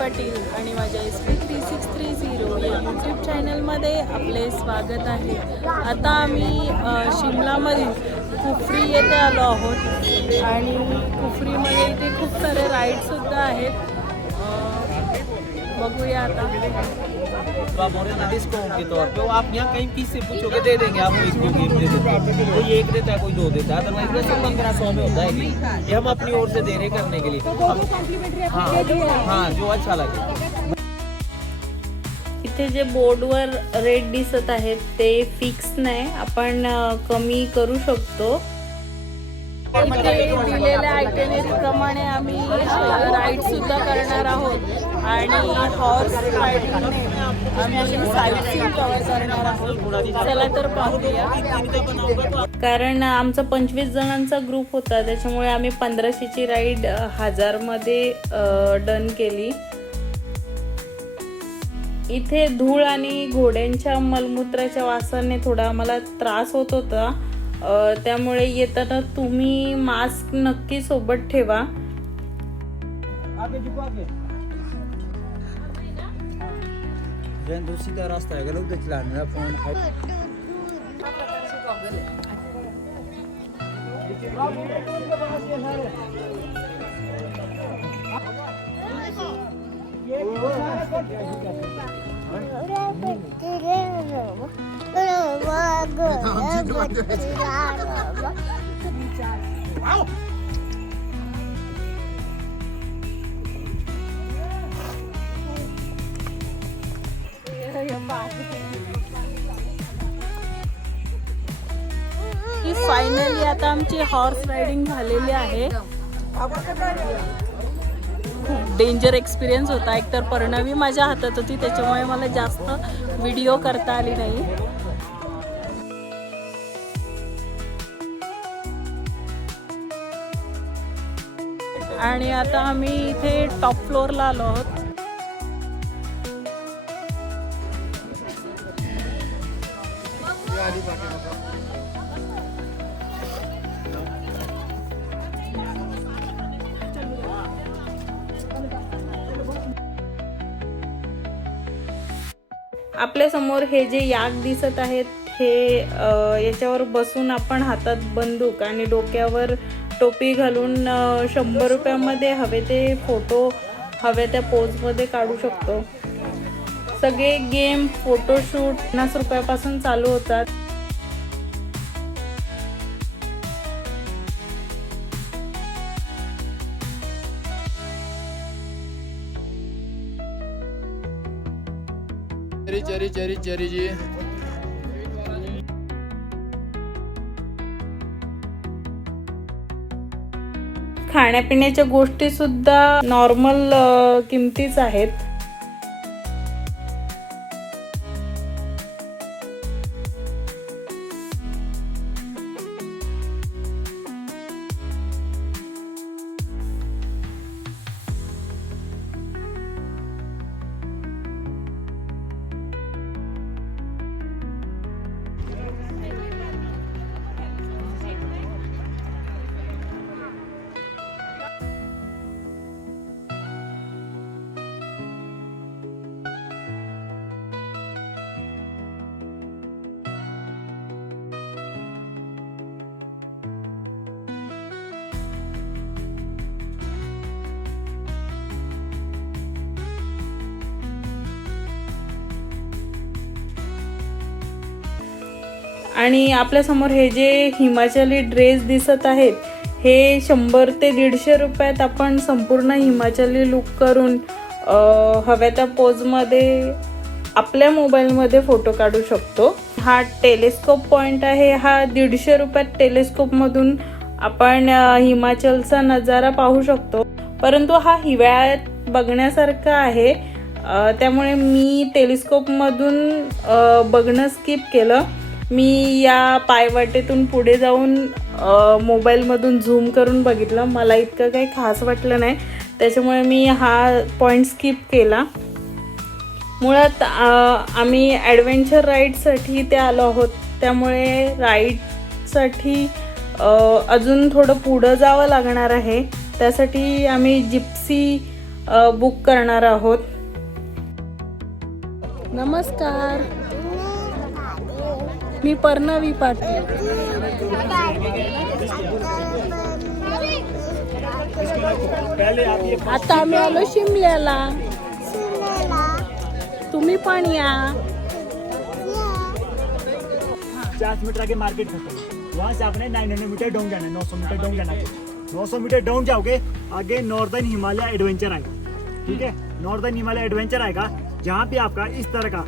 पाटील आणि माझ्या S P three six three zero या यूट्यूब चॅनलमध्ये आपले स्वागत आहे. आता आम्ही शिमलामधील कुफरी येथे आलो आहोत. आणि कुफरीमध्ये इथे खूप सारे राईडसुद्धा आहेत. तो आप बोले ना डिस्काउंट के तौर पे वो आप यहाँ कहीं किसी से पूछोगे दे देंगे आपको इसको गिफ्ट दे देते हैं। कोई एक देता है कोई दो देता है अदरवाइज़ वैसे पंद्रह सौ में होता है ये हम अपनी ओर से दे रहे करने के लिए। हाँ हाँ। जो अच्छा लगे। इथे जे बोर्डवर रेट दिसत आहेत ते फिक्स नाही. आपण कमी करू शकतो. दिलेल्या आयटनरी प्रमाणे आम्ही राईड सुद्धा करणार आहोत. आणि हॉर्स रायडिंग आम्ही करणार आहोत. चला तर पाहूया. कारण आमचा पंचवीस जणांचा ग्रुप होता. त्याच्यामुळे आम्ही पंधराशेची राईड हजारमध्ये डन केली. इथे धूळ आणि घोड्यांच्या मलमूत्राच्या वासाने थोडा आम्हाला त्रास होत होता. त्यामुळे येताना तुम्ही मास्क नक्की सोबत ठेवा. रास्ता है? फोन की फायनली आता आमची हॉर्स रायडिंग झालेली आहे? खूप डेंजर एक्सपिरियन्स होता. एकतर पर्णवी माझ्या हातात होती त्याच्यामुळे मला जास्त व्हिडिओ करता आली नाही. आणि आता आम्ही इथे टॉप फ्लोअरला आलो आहोत. आपल्यासमोर हे जे याक दिसत आहेत हे याच्यावर बसून आपण हातात बंदूक आणि डोक्यावर टोपी घालून शंभर रुपयामध्ये हवे ते फोटो हव्या त्या पोजमध्ये काढू शकतो. सगळे गेम फोटोशूट पन्नास रुपयापासून चालू होतात. Cherry cherry cherry ji. खाण्यापिण्याच्या गोष्टी सुद्धा नॉर्मल किमतीच आहेत. आणि आपल्यासमोर हे जे हिमाचली ड्रेस दिसत आहेत हे शंभर ते दीडशे रुपयात आपण संपूर्ण हिमाचली लुक करून हव्या त्या पोजमध्ये आपल्या मोबाईलमध्ये फोटो काढू शकतो. हा टेलिस्कोप पॉईंट आहे. हा दीडशे रुपयात टेलिस्कोपमधून आपण हिमाचलचा नजारा पाहू शकतो. परंतु हा हिवाळ्यात बघण्यासारखा आहे. त्यामुळे मी टेलिस्कोपमधून बघणं स्किप केलं. मी या पायवाटेतून पुढे जाऊन मोबाईलमधून झूम करून बघितलं. मला इतकं काही खास वाटलं नाही. त्याच्यामुळे मी हा पॉईंट स्किप केला. मुळात आम्ही ॲडव्हेंचर राईडसाठी इथे आलो आहोत. त्यामुळे राईडसाठी अजून थोडं पुढं जावं लागणार आहे. त्यासाठी आम्ही जिप्सी बुक करणार आहोत. नमस्कार. मी पर्णवी पाटील. आता आम्ही आलो शिमल्याला. तुम्ही पण या. पचास मीटर आगे मार्केट खत्म वहाँ से आपने 900 मीटर डाउन जाना है 900 मीटर डाउन जाना है। 900 मीटर डाउन जाओगे आगे नॉर्दर्न हिमालय एडवेंचर आएगा। ठीक है? नॉर्दर्न हिमालय एडवेंचर आएगा जहाँ पे आपका इस तरह का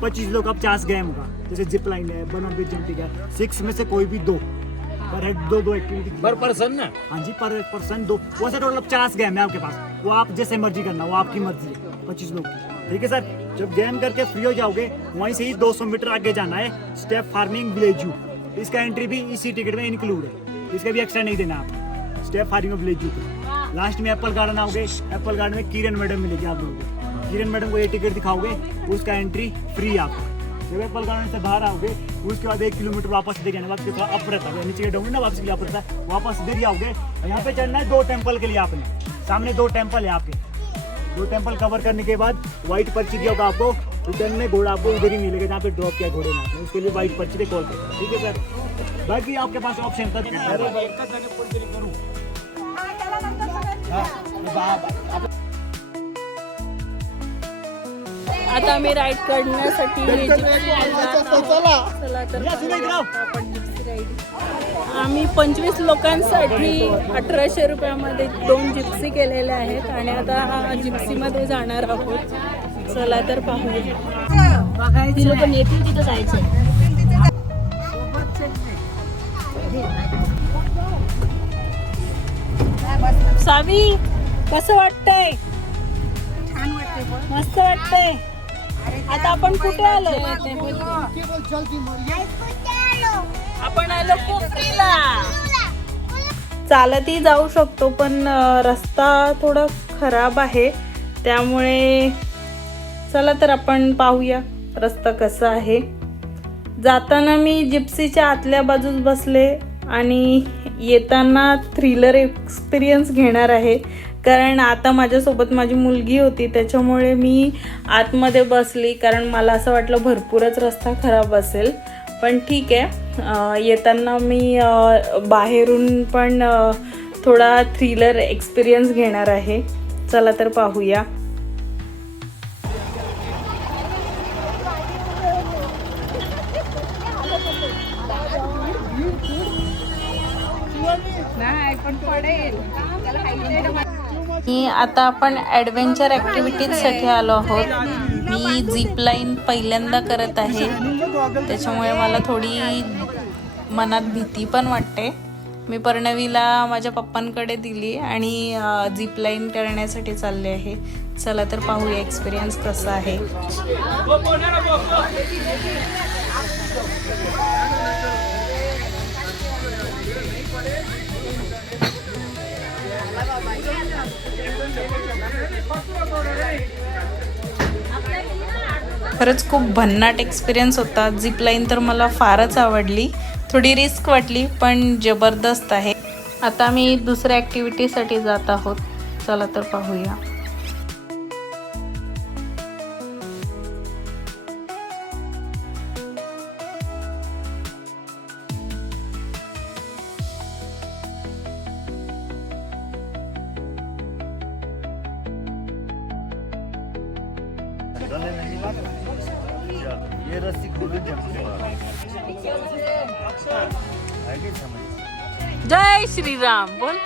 पच्चीस लोग का पचास गेम होगा जैसे जिप लाइन है बनर ब्रिज जंपिंग है सिक्स में से कोई भी दो पर हेड दो दो एक्टिविटी पर पर्सन ना? हाँ जी पर पर्सन दो। वो से टोटल पचास गेम है आपके पास। वो आप जैसे मर्ज़ी करना वो आपकी मर्ज़ी है पच्चीस लोग की। ठीक है सर? जब गेम करके फ्री हो जाओगे वहीं से ही 200 मीटर आगे जाना है स्टेप फ़ार्मिंग विलेज यू इसका एंट्री भी इसी टिकट में इंक्लूड है। इसका भी एक्स्ट्रा नहीं देना आप। Step farming village you last में एप्पल गार्डन आओगे एप्पल गार्डन में किरण मैडम मिलेगी आप लोगों को। किरण मैडम को ये टिकट दिखाओगे? उसका एंट्री फ्री आपको। जब एप्पल गार्डन से बाहर आओगे उसके बाद एक किलोमीटर वापस इधर जाने वापस थोड़ा अप रहता है। नीचे जाओगे ना वापस के लिए अप रहता है। वापस इधर ही आओगे और यहाँ पे चलना है दो टेंपल के लिए आपने। सामने दो टेंपल है आपके। दो टेंपल कवर करने के बाद व्हाइट पर्ची दिया होगा आपको। रिटर्न में घोड़ा आपको इधर ही मिलेगा जहाँ पे ड्रॉप किया घोड़े ने आपने। उसके लिए व्हाइट पर्ची पे कॉल करना ठीक है सर बाकी आपके पास ऑप्शन था। आता आम्ही राईड करण्यासाठी चला. तर आपण जिप्सी राईड आम्ही पंचवीस लोकांसाठी अठराशे रुपयामध्ये दोन जिप्सी केलेल्या आहेत आणि आता हा जिप्सीमध्ये जाणार आहोत. चला तर पाहूया. ती लोक येतील तिथं जायचं. सावी कसं वाटतंय? मस्त वाटतंय. आता आपण कुठे आलो? आपण आलो कोकणीला चालतही जाऊ शकतो पण रस्ता थोडा खराब आहे. त्यामुळे चला तर आपण पाहूया रस्ता कसा आहे. जाताना मी जिप्सीच्या आतल्या बाजूस बसले आणि येताना थ्रिलर एक्सपिरियन्स घेणार आहे. कारण आता माझ्यासोबत माझी मुलगी होती त्याच्यामुळे मी आतमध्ये बसली. कारण मला असं वाटलं भरपूरच रस्ता खराब असेल. पण ठीक आहे. येताना मी बाहेरून पण थोडा थ्रिलर एक्सपिरियन्स घेणार आहे. चला तर पाहूया. मी आता आपण ॲडव्हेंचर ॲक्टिव्हिटीजसाठी आलो आहोत. मी झिप लाईन पहिल्यांदा करत आहे. त्याच्यामुळे मला थोडी मनात भीती पण वाटते. मी पर्णवीला माझ्या पप्पांकडे दिली आणि झिप लाईन करण्यासाठी चालले आहे. चला तर पाहूया एक्सपिरियन्स कसा आहे. खरंच खूप भन्नाट एक्सपिरियन्स होता. झिप लाईन तर मला फारच आवडली. थोडी रिस्क वाटली पण जबरदस्त आहे. आता मी दुसऱ्या ॲक्टिव्हिटीसाठी जात आहोत. चला तर पाहूया. ये रस्सी खोलून जय श्रीराम बोल.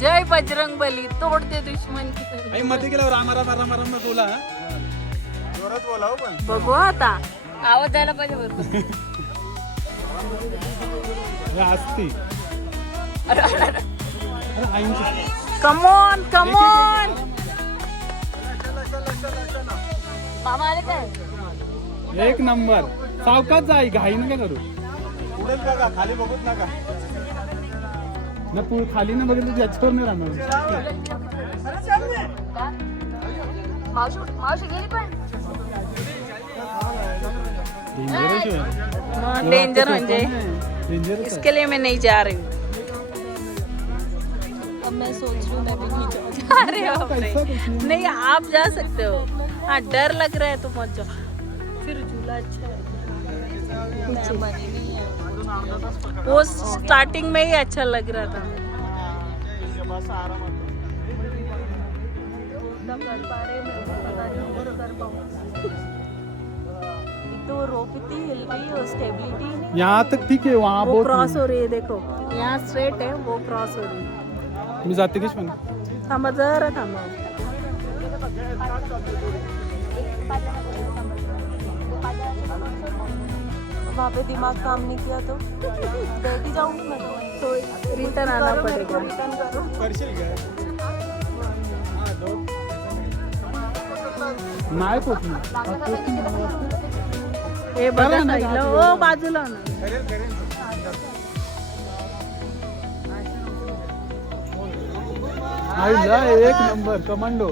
जय बजरंग बली तोड दे दुश्मन की मध्ये गेल्यावर रामा रामा रामा रामा बोला. जोरात बोला हो पण. बघू आता. आवाज द्यायला पाहिजे बरोबर असती कमॉन कमॉन मामा आले काय? एक नंबर. सावकाच जाई घाई नका करू. पुढेच बघा खाली बघूच नका. ना पुढे खाली न बघितलं त्याच्यावर नाही राहणार. डेंजर म्हणजे डेंजर इसके लिए मैं नहीं जा रही हूँ। अब मैं सोच रही हूँ मैं भी नहीं जाऊँ अरे बाप रे। कैसा कुछ नहीं नहीं आप जा सकते हो। हाँ डर लग रहा है तो मत जाओ। फिर झूला अच्छा है। वो स्टार्टिंग में ही अच्छा लग रहा था। तो रो कितनी हिल रही है स्टेबिलिटी नहीं यहाँ तक ठीक आहे वहाँ वो क्रॉस हो रही है देखो। यहाँ स्ट्रेट है वो क्रॉस हो रही है. मी? जाते किश पण थांबा जरा थांबा वहाँ पे दिमाग काम नहीं किया तो बैठ ही जाऊंगी मैं तो। रिटर्न आना पड़ेगा। रिटर्न करो नाही पोचणार हे? बघा ना, बाजूला. ओ बाजूला ना. एक नंबर कमांडो.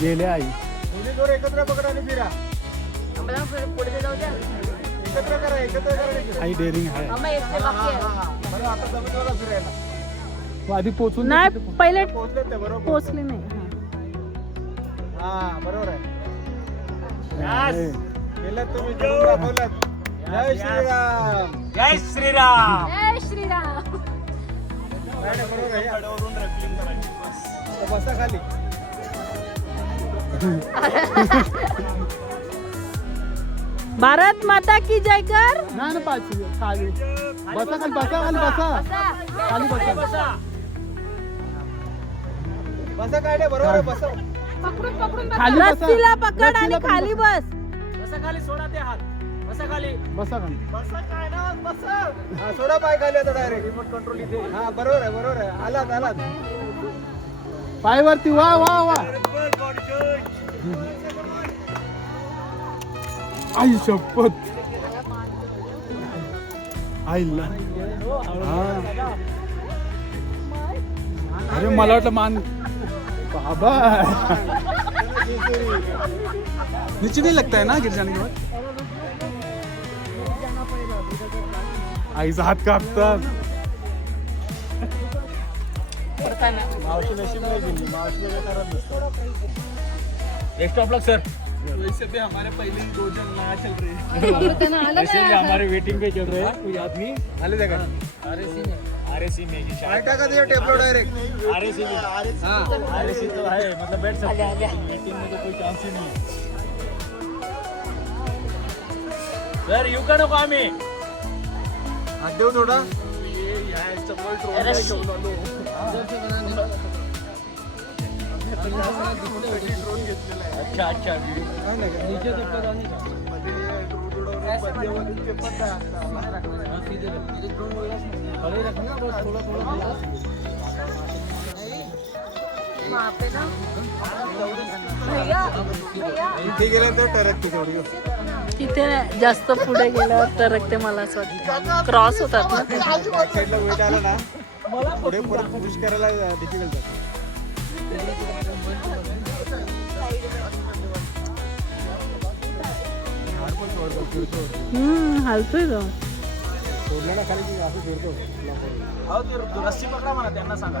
गेले आई. आम्हाला पुढे जाऊ द्या. आई डेअरिंग आहे. आम्हा येते बाकी आहे. तू आधी पोचून नाही पहिले पोचले नाही. नाही. जय श्रीराम. जय श्रीराम. भारत माता की जय कर। ना पाच खाली बसा खाली बसा खाली बसा. खाली बसा. खाली बसा. रस्सीला पकड आणि रस्सीला पण खाली बसा. बस. बसा खाली सोडा ते हात. बसा खाली. बसा खाली. बसा काय ना बसा. सोडा पाय खाली आता डायरेक्ट रिमोट कंट्रोल इथे हा बरोबर आहे बरोबर आहे. आलात आलात. पायवरती वा वा वा. आई शपथ. आईला अरे मला वाटलं मान. बाबा. नीचे नहीं लगता है ना गिर जाने के बाद आईचा हात कापतात. नेक्स्ट ऑफ लक सर वैसे भी हमारे पहले ही दो जन ना चल रहे. वैसे भी हमारे वेटिंग पे चल रहे हैं कोई आदमी? आले देखा आरएसी में. का दिया टेबलो डायरेक्ट आरएसी में। हां आरएसी तो है मतलब बैठ सकते हैं। वेटिंग में तो कोई चांस ही नहीं है। सर यू का नको आम्ही हात देऊ थोडा अच्छा अच्छा नीचे खड़े रखना बस थोड़ा थोड़ा वहाँ पे ना भैया भैया तिथे जास्त पुढे गेल्यावर तरकते मला असं वाटतं. क्रॉस होतात ना. पुढे परत पुश करायला डिफिकल्ट हम्म हालतोय तो अहो ते रस्सी पकडा म्हणा त्यांना सांगा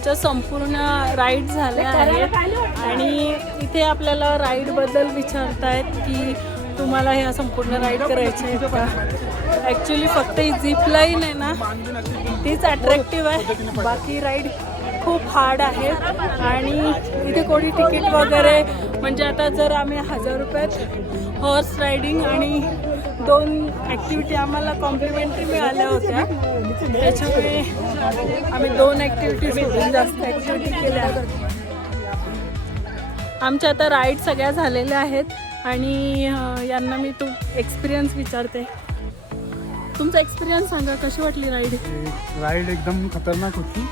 आमच्या संपूर्ण राईड झाल्या आहेत. आणि इथे आपल्याला राईडबद्दल विचारतायत की तुम्हाला ह्या संपूर्ण राईड करायची आहेत का? ॲक्च्युली फक्त ही झिप लाईन आहे ना तीच अट्रॅक्टिव्ह आहे. बाकी राईड खूप हार्ड आहे. आणि इथे कोणी तिकीट वगैरे म्हणजे आता जर आम्ही हजार रुपयात हॉर्स रायडिंग आणि दोन ॲक्टिव्हिटी आम्हाला कॉम्प्लिमेंटरी मिळाल्या होत्या. त्याच्यामुळे आम्ही दोन ॲक्टिव्हिटी सोडून जास्त ॲक्टिव्हिटी केल्या. आमच्या आता राईड सगळ्या झालेल्या आहेत आणि यांना मी तू एक्सपिरियन्स विचारते. तुमचा एक्सपिरियन्स सांगा कशी वाटली राईड राईड एकदम खतरनाक होती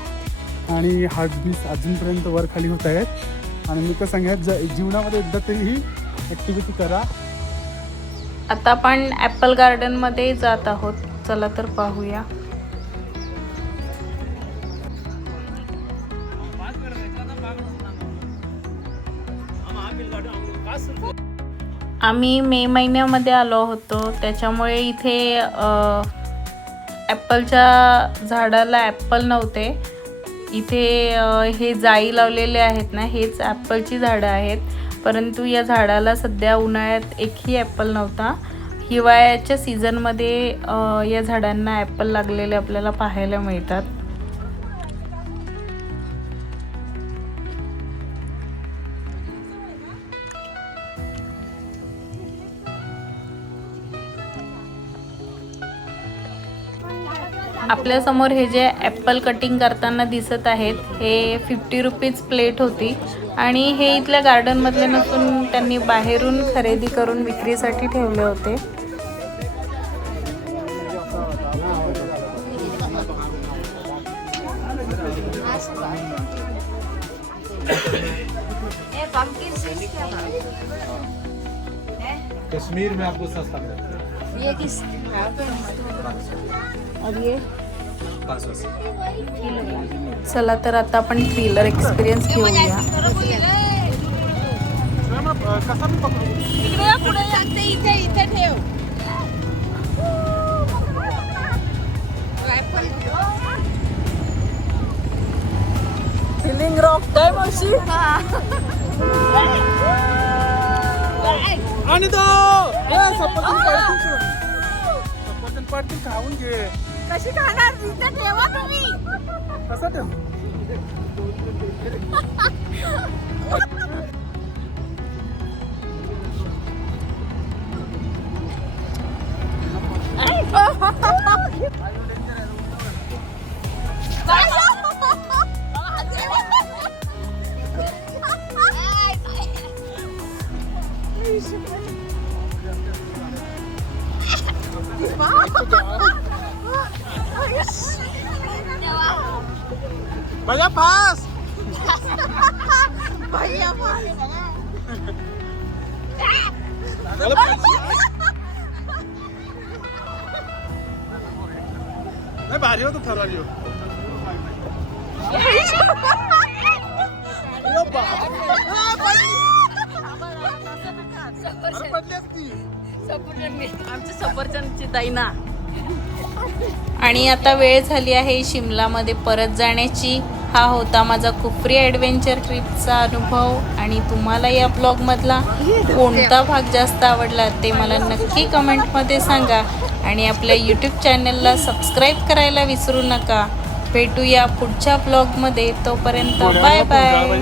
आणि हार्टबीट अजूनपर्यंत वर खाली होत आहेत आणि मी तर सांगायचं ज जीवनामध्ये एकदा तरी ही ॲक्टिव्हिटी करा. आता आपण ॲपल गार्डनमध्ये जात आहोत. चला तर पाहूया. आम्ही मे महिन्यामध्ये आलो होतो. त्याच्यामुळे इथे ॲपलच्या झाडाला ॲपल नव्हते. इथे हे जाई लावलेले आहेत ना हेच ॲपलची झाडं आहेत. परंतु या झाडाला सध्या उन्हाळ्यात एकही ॲपल नव्हता. हिवाळ्याच्या सीझनमध्ये या झाडांना ॲपल लागलेले आपल्याला पाहायला मिळतात. आपल्यासमोर हे जे ॲपल कटिंग करताना दिसत आहेत हे फिफ्टी रुपीज प्लेट होती. आणि हे इथल्या गार्डनमधले नसून त्यांनी बाहेरून खरेदी करून विक्रीसाठी ठेवले होते. कश्मीर में आपको सस्ता मिलेगा ये किस और ये. चला तर आता आपण थ्रिलर एक्सपिरियन्स घेऊया. फिलिंग रॉक काय मावशी? आणि तो! पडतील खाऊन घे. कशी खाणार? इथे ठेवा तुम्ही. कसं ठेव? नाही भारी होतो फरारी हो सफरचंदची दैना. आणि आता वेळ झाली आहे शिमलामध्ये परत जाण्याची. हा होता माझा कुपरी ॲडव्हेंचर ट्रिपचा अनुभव. आणि तुम्हाला या ब्लॉगमधला कोणता भाग जास्त आवडला ते मला नक्की कमेंटमध्ये सांगा. आणि आपल्या यूट्यूब चॅनलला सबस्क्राईब करायला विसरू नका. भेटूया पुढच्या ब्लॉगमध्ये तोपर्यंत बाय बाय